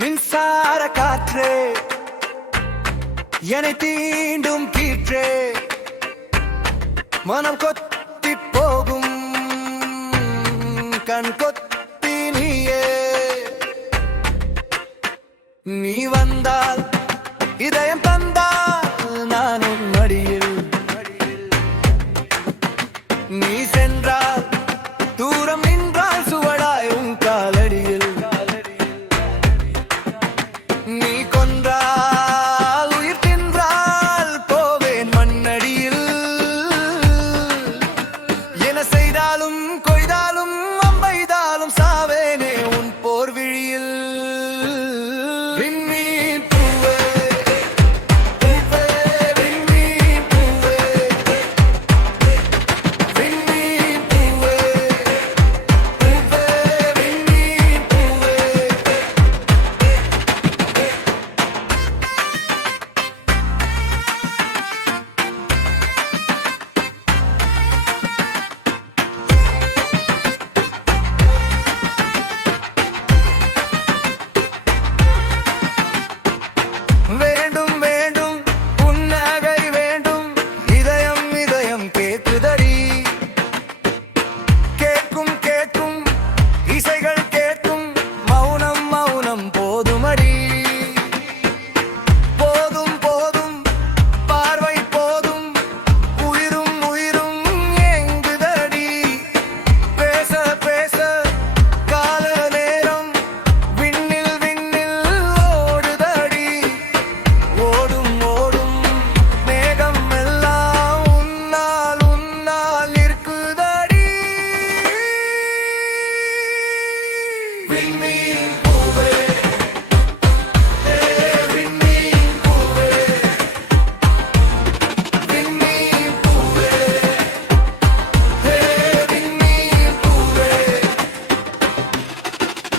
மின்சார காற்றே என்னை தீண்டும் கீற்றே மனம் கொத்தி போகும் கண் கொத்தி நீயே நீ வந்தால் இதயம் தந்தால் நானும் மடியில் நீ சென்றால் தூரம் நின்றால் சுவடாய் உன் காலடியில் நீ கொன்றால் உயிர் தின்றால் போவேன் மண்ணடியில் என செய்தாலும் கொய்தாலும் அம்பைதாலும் சாவேனே உன் போர் விழியில் விண்மீன் பூவே பூவே விண்மீன் பூவே விண்மீன் பூவே பூவே விண்மீன் பூவே வேண்டும் வேண்டும் புன்னகை வேண்டும் இதயம் இதயம் கேட்குதடி கேட்கும் கேட்கும் இசைகள் கேட்கும் மௌனம் மௌனம் போதுமடி போதும் போதும் பார்வை போதும் உயிரும் உயிரும் ஏங்குதடி பேச பேச கால நேரம் விண்ணில் விண்ணில் ஓடுதடி ஓடும் ஓடும் மேகம் எல்லாம் உன்னால் உன்னால் இருக்குதடி விண்மீன் பூவே விண்மீன் பூவே விண்மீன் பூவே விண்மீன் பூவே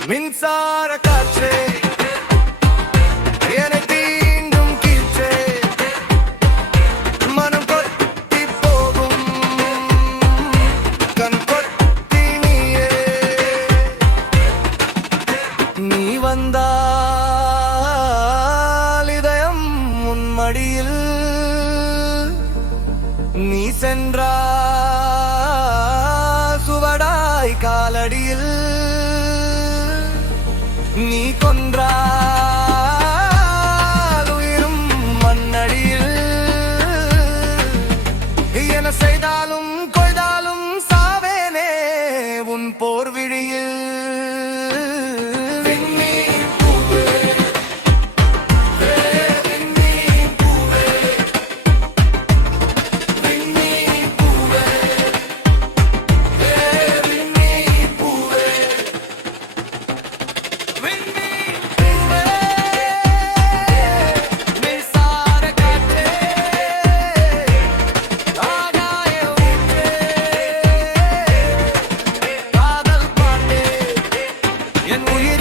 மின்சார காற்றே என்னை தீண்டும் கீற்றே மனம் கொத்தி போகும் கண் கொத்தி நீயே நீ வந்தால் இதயம் உன் மடியில் நீ சென்றால் சுவடாய் காலடியில் நீ கொன்றால் உயிரும் மண்ணடியில் என செய்தாலும் கொய்தாலும் சாவேனே உன் போர் விழியில் விண்மீன் பூவே விண்மீன் பூவே விண்மீன் பூவே விண்மீன் பூவே விண்மீன் பூவே மின்சார காற்றே ஆகாய ஊற்றே காதல் பாட்டே என் உயிர்